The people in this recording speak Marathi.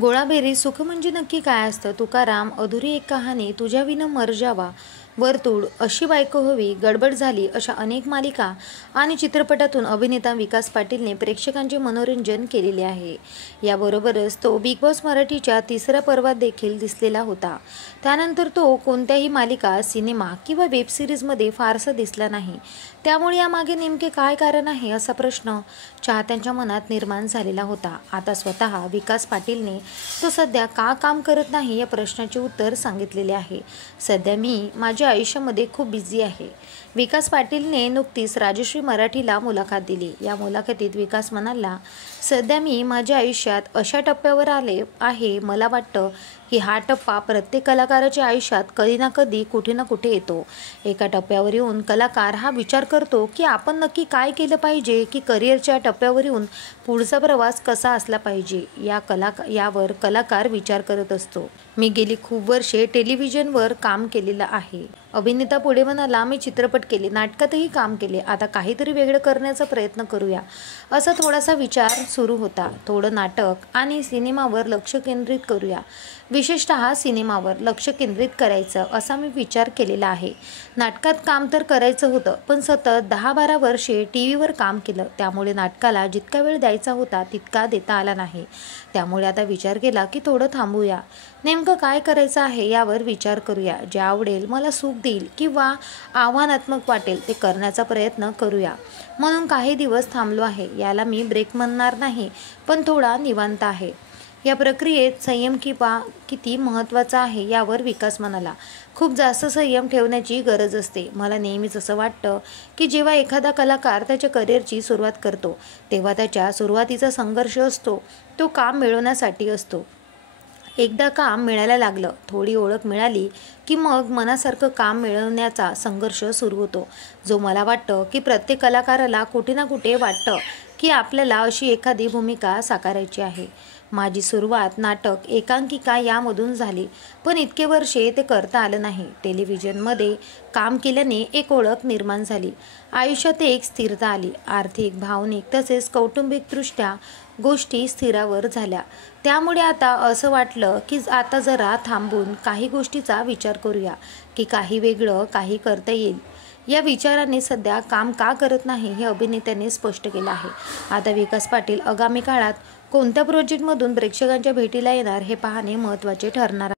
गोळाबेरी सुख म्हणजे नक्की काय असतं? तुकाराम, अधुरी एक कहाणी, तुझ्या विना मर जावा, वर्तुळ, अशी बायको हवी, गडबड झाली अशा अनेक मालिका आणि चित्रपटातून अभिनेता विकास पाटीलने प्रेक्षकांचे मनोरंजन केलेले आहे. याबरोबरच तो बिग बॉस मराठीच्या तिसऱ्या पर्वात देखील दिसलेला होता. त्यानंतर तो कोणत्याही मालिका, सिनेमा किंवा वेब सिरीजमध्ये फारसा दिसला नाही. त्यामुळे यामागे नेमके काय कारण आहे असा प्रश्न चाहत्यांच्या मनात निर्माण झालेला होता. आता स्वतः विकास पाटीलने तो सध्या का काम करत नाही या प्रश्नाचे उत्तर सांगितलेले आहे. सध्या मी माझ्या आयुष्यामध्ये खूप बिझी आहे. विकास पाटीलने नुकतीच राजश्री मराठीला मुलाखत दिली. या मुलाखतीत विकास म्हणाला, सध्या मी माझ्या आयुष्यात अशा टप्प्यावर आले आहे, मला वाटतं की हा टप्पा प्रत्येक कलाकाराच्या आयुष्यात कधी ना कधी कुठे ना कुठे येतो. एका टप्प्यावर येऊन कलाकार हा विचार करतो की आपण नक्की काय केलं पाहिजे, की करिअरच्या टप्प्यावर येऊन पुढचा प्रवास कसा असला पाहिजे यावर कलाकार विचार करत असतो. मी गेली खूप वर्षे टेलिव्हिजनवर काम केलेलं आहे. अभिनेता पुढे म्हणाला, मी चित्रपट केले, नाटकातही काम केले, आता काहीतरी वेगळं करण्याचा प्रयत्न करूया असा थोडासा विचार सुरू होता. थोडं नाटक आणि सिनेमावर लक्ष केंद्रित करूया, विशेषतः सिनेमावर लक्ष केंद्रित करायचं असा मी विचार केलेला आहे. नाटकात काम तर करायचं होतं, पण सतत 10-12 वर्षे टीव्हीवर काम केलं, त्यामुळे नाटकाला जितका वेळ द्यायचा होता तितका देता आला नाही. त्यामुळे आता विचार केला की थोडं थांबूया, नेमकं काय करायचं आहे यावर विचार करूया, जे आवडेल, मला सुख देईल किंवा आव्हानात्मक वाटेल ते करण्याचा प्रयत्न करूया. म्हणून काही दिवस थांबलो आहे. याला मी ब्रेक म्हणणार नाही, पण थोडा निवांत आहे. या प्रक्रियेत संयम किती महत्त्वाचा आहे यावर विकास म्हणाला, खूप जास्त संयम ठेवण्याची गरज असते. मला नेहमीच असं वाटतं की जेव्हा एखादा कलाकार त्याच्या करिअरची सुरुवात करतो तेव्हा त्याच्या सुरुवातीचा संघर्ष असतो तो काम मिळवण्यासाठी असतो. एकदा काम मिळायला लागलं, थोडी ओळख मिळाली की मग मनासारखं काम मिळवण्याचा संघर्ष सुरू होतो, जो मला वाटतं की प्रत्येक कलाकाराला कुठे ना कुठे वाटतं की आपल्याला अशी एखादी भूमिका साकारायची आहे. माझी सुरुवात नाटक, एकांकिका यामधून झाली, पण इतके वर्षे ते करता आलं नाही. टेलिव्हिजनमध्ये काम केल्याने एक ओळख निर्माण झाली, आयुष्यात एक स्थिरता आली, आर्थिक, भावनिक तसेच कौटुंबिकदृष्ट्या गोष्टी स्थिरावर झाल्या. त्यामुळे आता असं वाटलं की आता जरा थांबून काही गोष्टीचा विचार करूया, की काही वेगळं काही करता येईल. या विचाराने सध्या काम का करत नाही हे अभिनेत्याने स्पष्ट केलं आहे. आता विकास पाटील आगामी काळात कोणत्या प्रोजेक्टमधून प्रेक्षकांच्या भेटीला येणार हे पाहणे महत्त्वाचे ठरणार आहे.